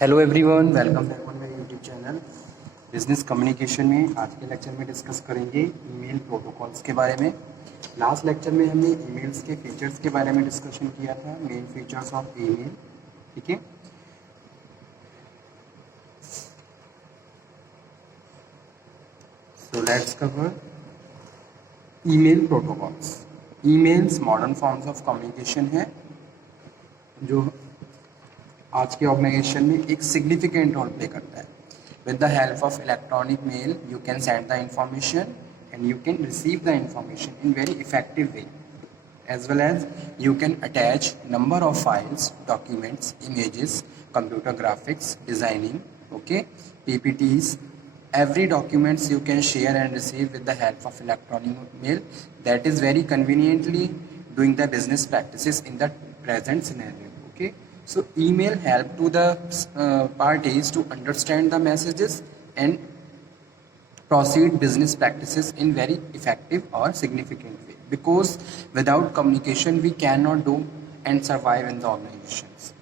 Hello everyone, welcome back on my YouTube channel. Business communication में आज के lecture में डिस्कस करेंगे ईमेल प्रोटोकॉल्स के बारे में। लास्ट लेक्चर में हमने ईमेल्स के फीचर्स के बारे में डिस्कशन किया था, मेन फीचर्स ऑफ ईमेल। ठीक है, so let's cover email protocols. Emails modern forms of communication है जो आज के ऑर्गेनाइजेशन में एक सिग्निफिकेंट रोल प्ले करता है। With the help of electronic mail you can send the information and you can receive the information in very effective way, as well as you can attach number of files, documents, images, computer graphics, designing, okay, ppts, every documents you can share and receive with the help of electronic mail. That is very conveniently doing the business practices in the present scenario. Okay, so email help to the parties to understand the messages and proceed business practices in very effective or significant way, because without communication we cannot do and survive in the organizations.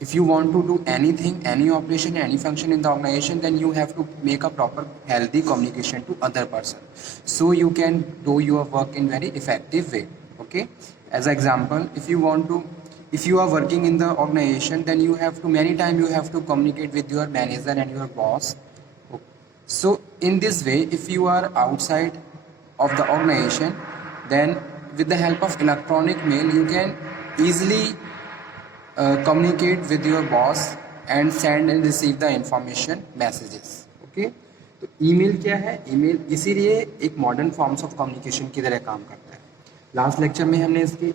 If you want to do anything, any operation, any function in the organization, then you have to make a proper healthy communication to other person, so you can do your work in very effective way. Okay, as an example, if you are working in the organization, then you have to many time you have to communicate with your manager and your boss. So in this way, if you are outside of the organization, then with the help of electronic mail, you can easily communicate with your boss and send and receive the information messages. Okay, तो email क्या है? Email इसीलिए एक modern forms of communication की तरह काम करता है। लास्ट लेक्चर में हमने इसके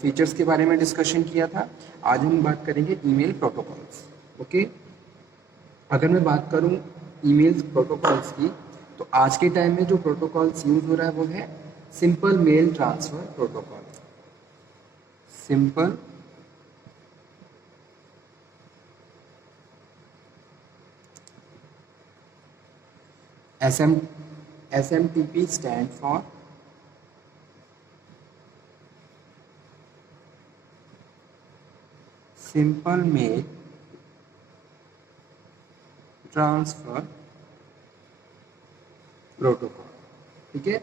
फीचर्स के बारे में डिस्कशन किया था। आज हम बात करेंगे ईमेल प्रोटोकॉल्स। ओके, अगर मैं बात करूं ईमेल प्रोटोकॉल्स की, तो आज के टाइम में जो प्रोटोकॉल्स यूज हो रहा है वो है simple mail transfer protocol. Simple SMTP stand for simple mail transfer protocol. ठीक है,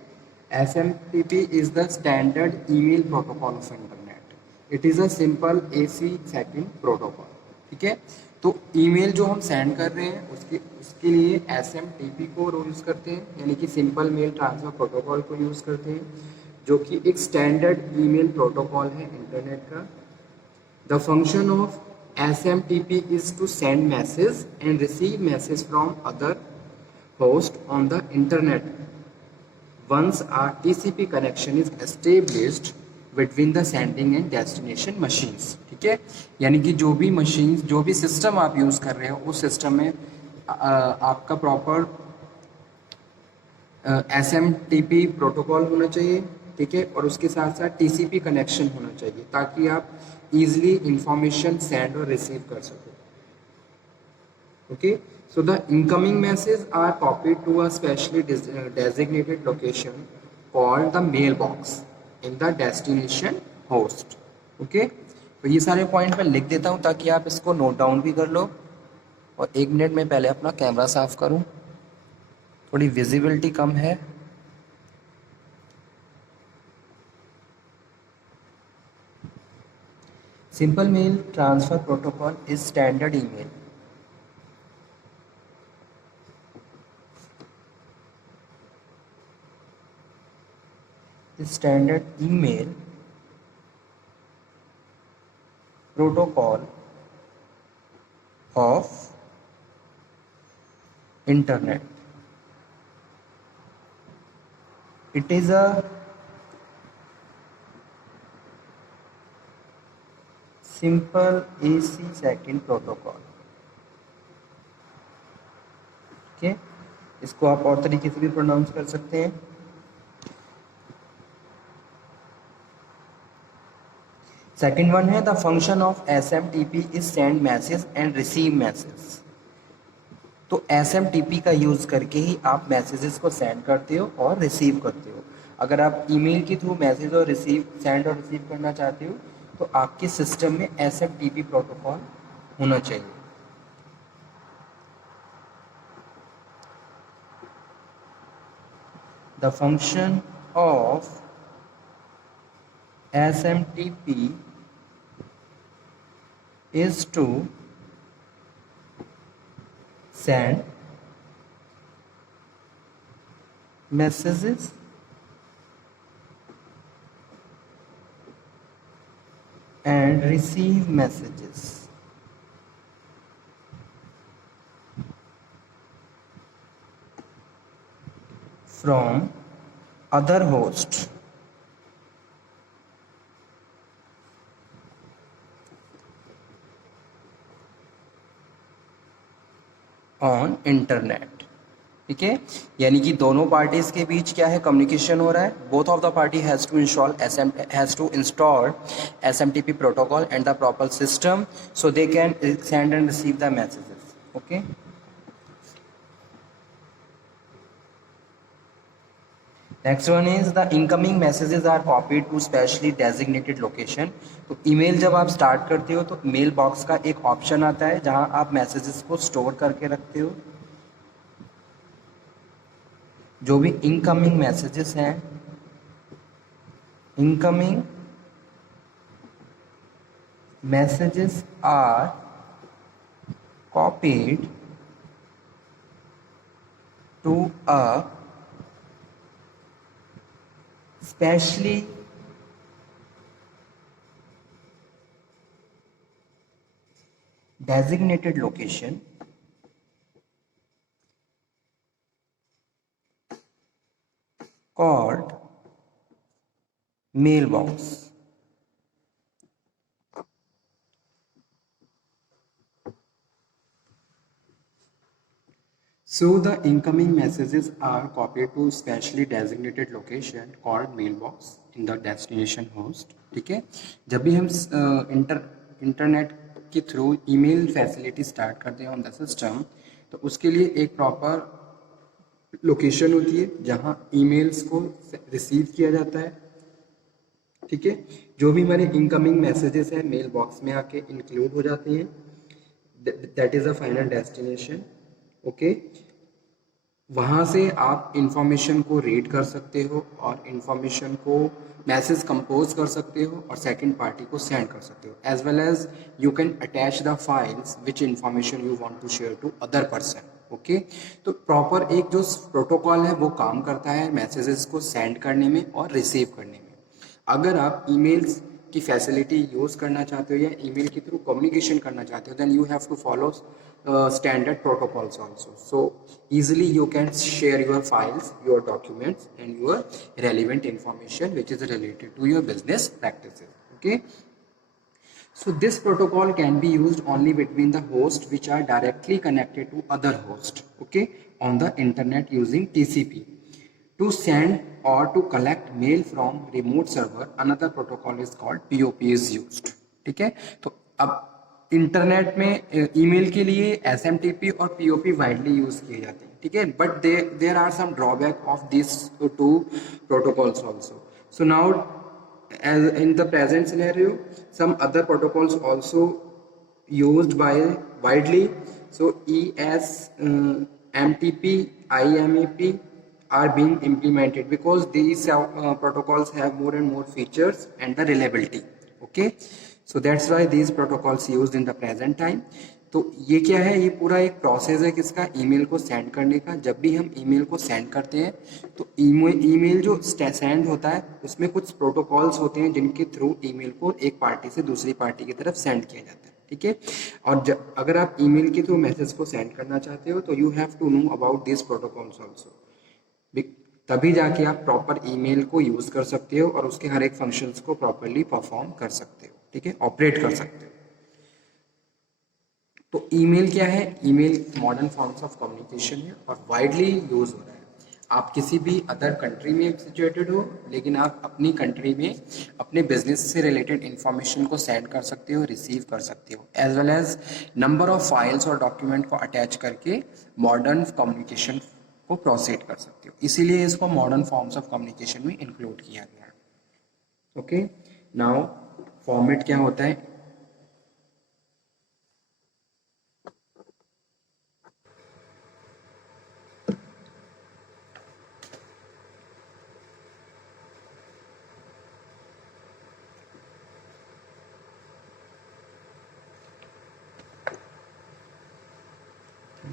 SMTP is the standard email protocol of internet. It is a simple AC second protocol. ठीक है, तो ईमेल जो हम सेंड कर रहे हैं उसके लिए SMTP को यूज करते हैं, यानी कि सिंपल मेल ट्रांसफर प्रोटोकॉल को यूज करते हैं, जो कि एक स्टैंडर्ड ईमेल प्रोटोकॉल है इंटरनेट का। The function of SMTP is to send message and receive message from other host on the internet once a TCP connection is established between the sending and destination machines। ठीक है, यानी कि जो भी machine, जो भी system आप use कर रहे हो उस सिस्टम में आपका प्रॉपर SMTP प्रोटोकॉल होना चाहिए। ठीक है, और उसके साथ साथ TCP कनेक्शन होना चाहिए ताकि आप easily information send or receive कर सको। Okay, so the incoming messages are copied to a specially designated location called the mailbox in the destination host। Okay, तो ये सारे पॉइंट मैं लिख देता हूँ ताकि आप इसको नोट डाउन भी कर लो। और 1 मिनट में पहले अपना कैमरा साफ करूँ, थोड़ी विजिबिलिटी कम है। Simple mail transfer protocol is standard email. Standard email protocol of internet. It is a simple AC second protocol. ठीक है, इसको आप और तरीके से भी प्रोनाउंस कर सकते हैं। सेकंड वन है the function of SMTP is send message and receive message. तो SMTP का यूज करके ही आप मैसेजेस को सेंड करते हो और रिसीव करते हो। अगर आप ईमेल के थ्रू मैसेज और सेंड और रिसीव करना चाहते हो तो आपके सिस्टम में SMTP प्रोटोकॉल होना चाहिए। The function of SMTP is to send messages and receive messages from other hosts on internet. ठीक है, यानी कि दोनों पार्टीज के बीच क्या है, कम्युनिकेशन हो रहा है। Both of the party has to install SMTP protocol and the proper system so they can send and receive the messages. Okay, next one is the incoming messages are copied to specially designated location. तो email जब आप start करते हो तो mail box का एक option आता है जहां आप मैसेजेस को स्टोर करके रखते हो। जो भी इनकमिंग मैसेजेस हैं, incoming messages are copied to a specially designated location called mailbox. So the incoming messages are copied to specially designated location called mailbox in the destination host. ठीक है, जब भी हम इंटरनेट के थ्रू ईमेल फैसिलिटी स्टार्ट करते हैं on the system, तो उसके लिए एक प्रॉपर लोकेशन होती है जहां ईमेल्स को रिसीव किया जाता है। ठीक है, जो भी हमारे इनकमिंग मैसेजेस हैं मेल बॉक्स में आके इंक्लूड हो जाते हैं। That is a final destination. Okay, वहाँ से आप इंफॉर्मेशन को रीड कर सकते हो और इंफॉर्मेशन को मैसेज कंपोज कर सकते हो और सेकंड पार्टी को सेंड कर सकते हो, as well as you can attach the files which information you want to share to other person. Okay, तो प्रॉपर एक जो प्रोटोकॉल है वो काम करता है मैसेजेस को सेंड करने में और रिसीव करने में। अगर आप ईमेल्स की फैसिलिटी यूज़ करना चाहते हो या ईमेल के थ्रू कम्युनिकेशन करना चाहते हो, then you have to follow standard protocols also, so easily you can share your files, your documents and your relevant information which is related to your business practices. Okay, so this protocol can be used only between the hosts which are directly connected to other host, okay, on the internet using TCP. To send or to collect mail from remote server, another protocol is called POP is used. ठीक है, तो अब internet में email के लिए SMTP और POP widely use किए जाते हैं। ठीक है, but there are some drawback of this two protocols also. So now as in the present scenario, some other protocols also used by widely, so ESMTP, IMEP are being implemented because these protocols have more and more features and the reliability. Okay, so that's why these protocols used in the present time. तो ये क्या है, ये पूरा एक process है किसका, email को सेंड करने का। जब भी हम ईमेल को सेंड करते हैं तो ईमेल जो सेंड होता है उसमें कुछ प्रोटोकॉल्स होते हैं जिनके थ्रू ईमेल को एक पार्टी से दूसरी पार्टी की तरफ सेंड किया जाता है। ठीक है, और अगर आप ईमेल के थ्रू मैसेज को सेंड करना चाहते हो तो you have to know about this protocols also, तभी जाके आप प्रॉपर ईमेल को यूज कर सकते हो और उसके हर एक फंक्शंस को प्रॉपरली परफॉर्म कर सकते हो। ठीक है, ऑपरेट कर सकते हो। तो ईमेल क्या है, email modern forms of communication है और वाइडली यूज हो रहा है। आप किसी भी अदर कंट्री में सिचुएटेड हो, लेकिन आप अपनी कंट्री में अपने बिजनेस से रिलेटेड इंफॉर्मेशन को सेंड कर सकते हो, रिसीव कर सकते हो, as well as number of files और डॉक्यूमेंट को अटैच करके मॉडर्न कम्युनिकेशन को प्रोसीड कर सकते हो। इसीलिए इसको मॉडर्न फॉर्म्स ऑफ कम्युनिकेशन में इंक्लूड किया गया है। ओके, नाउ फॉर्मेट क्या होता है,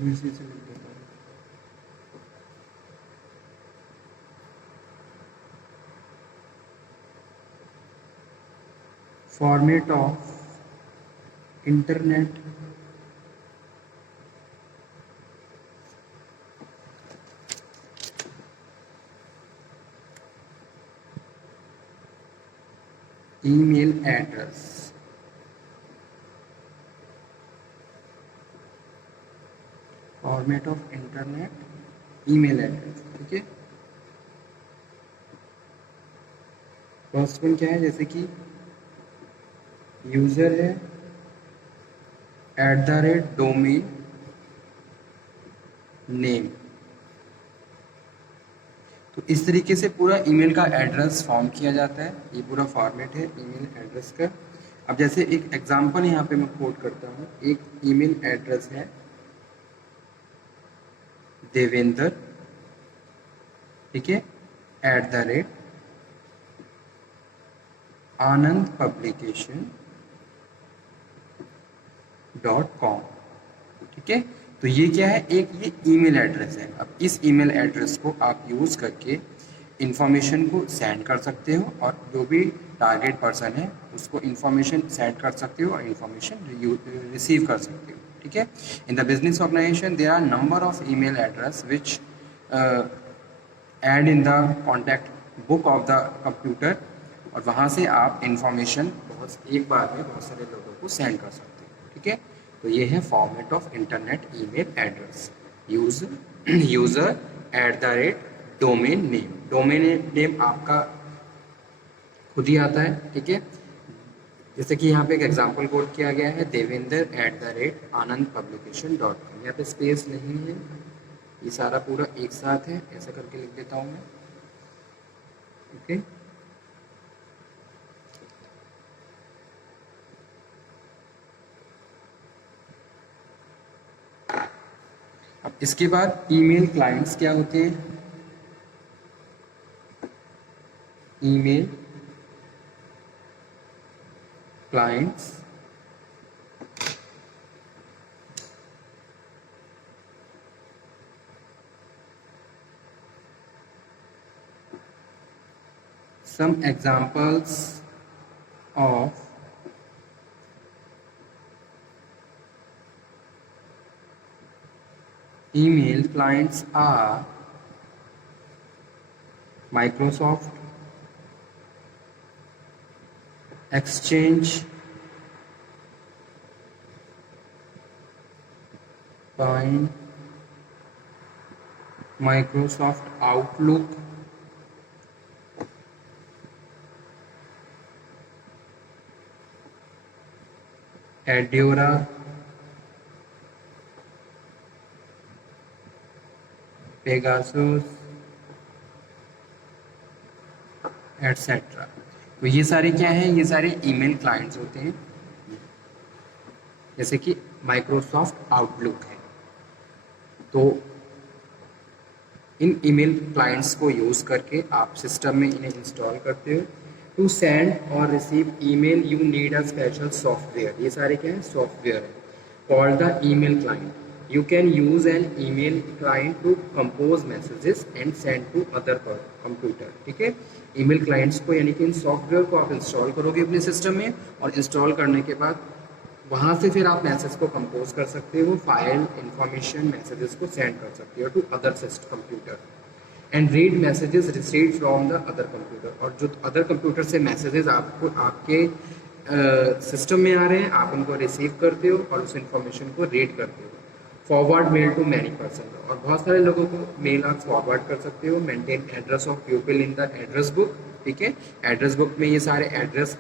इसी से लिख देता हूँ। Format of internet email address, format of internet email address. ठीक है, फर्स्ट वन क्या है, जैसे कि यूजर है @डोमेन नेम। तो इस तरीके से पूरा ईमेल का एड्रेस फॉर्म किया जाता है। ये पूरा फॉर्मेट है ईमेल एड्रेस का। अब जैसे एक एग्जांपल यहाँ पे मैं कोट करता हूँ। एक ईमेल एड्रेस है देवेंद्र, ठीक है, @anandpublication.com। ठीक है, तो ये क्या है, एक ये ईमेल एड्रेस है। अब इस ईमेल एड्रेस को आप यूज़ करके इंफॉर्मेशन को सेंड कर सकते हो और जो भी टारगेट पर्सन है उसको इंफॉर्मेशन सेंड कर सकते हो और इंफॉर्मेशन रिसीव कर सकते हो। ठीक है, in the business organization there are number of email address which add in the contact book of the computer, और वहाँ से आप इंफॉर्मेशन एक बार में बहुत सारे लोगों को सेंड कर सकते हो। ठीक है, तो ये है format of internet email address. User @domain name. Domain name आपका खुद ही आता है। ठीक है, जैसे कि यहाँ पे एक एग्जांपल कोड किया गया है देवेंद्र @anandpublication.com। यहाँ पे स्पेस नहीं है, ये सारा पूरा एक साथ है, ऐसा करके लिख देता हूँ मैं। ओके, अब इसके बाद ईमेल क्लाइंट्स क्या होते हैं। Email clients some examples of email clients are Microsoft Exchange, Pine, Microsoft Outlook, Adora, Pegasus, etcetera. तो ये सारे क्या हैं, ये सारे ईमेल क्लाइंट्स होते हैं। जैसे कि माइक्रोसॉफ्ट आउटलुक है, तो इन ईमेल क्लाइंट्स को यूज़ करके आप सिस्टम में इन्हें इंस्टॉल करते हो। टू सेंड और receive email you need a special software. ये सारे क्या है, सॉफ्टवेयर है called the email client. You can use an email client to compose messages and send to other computer। ठीक है, ईमेल क्लाइंट्स को यानी कि इन सॉफ्टवेयर को आप इंस्टॉल करोगे अपने सिस्टम में, और इंस्टॉल करने के बाद वहाँ से फिर आप मैसेज को कंपोज कर सकते हो, फाइल इंफॉर्मेशन मैसेजेस को सेंड कर सकते हो to other system computer and read messages received from the other computer. और जो अदर कंप्यूटर से मैसेजेस आपको आपके सिस्टम में आ रहे हैं, आप उनको रिसीव करते हो और उस इंफॉर्मेशन को रीड करते हो। Forward mail to many person, और बहुत सारे लोगों को मेल आप फॉरवर्ड कर सकते हो। Maintain address of people in the address book. ठीक है, एड्रेस बुक में ये सारे एड्रेस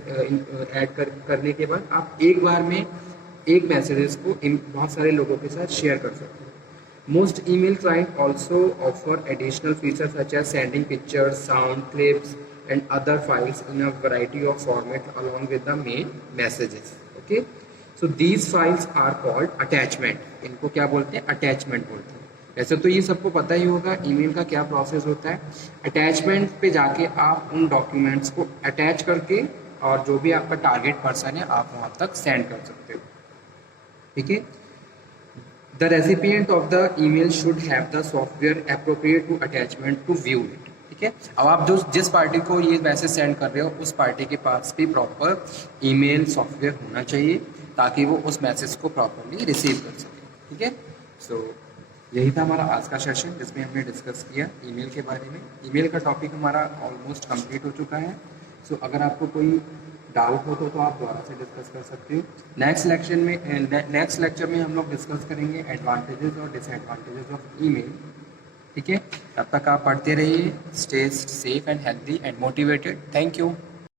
ऐड करने के बाद आप एक बार में एक मैसेजेस को बहुत सारे लोगों के साथ शेयर कर सकते हो। Most email client also offer additional feature such as sending pictures, sound clips and other files in a variety of format along with the mail messages. Okay, so these files are called attachment. इनको क्या बोलते हैं, attachment बोलते हैं। वैसे तो ये सबको पता ही होगा ईमेल का क्या प्रोसेस होता है। अटैचमेंट पे जाके आप उन डॉक्यूमेंट्स को अटैच करके और जो भी आपका टारगेट पर्सन है आप वहाँ तक सेंड कर सकते हो। ठीक है, the recipient of the email should have the software appropriate to attachment to view it. ठीक है, अब आप जो जिस पार्टी को ये मैसेज सेंड कर रहे हो उस पार्टी के पास भी प्रॉपर ईमेल सॉफ्टवेयर होना चाहिए ताकि वो उस मैसेज को प्रॉपरली रिसीव कर सके। ठीक है, सो यही था हमारा आज का सेशन जिसमें हमने डिस्कस किया ईमेल के बारे में। ईमेल का टॉपिक हमारा ऑलमोस्ट कंप्लीट हो चुका है। सो अगर आपको कोई डाउट हो तो आप दोबारा से डिस्कस कर सकते हो। नेक्स्ट लेक्चर में हम लोग डिस्कस करेंगे एडवांटेजेस और डिसएडवांटेजेस ऑफ ईमेल। ठीक है, तब तक आप पढ़ते रहिए। Stay safe and healthy and motivated. Thank you.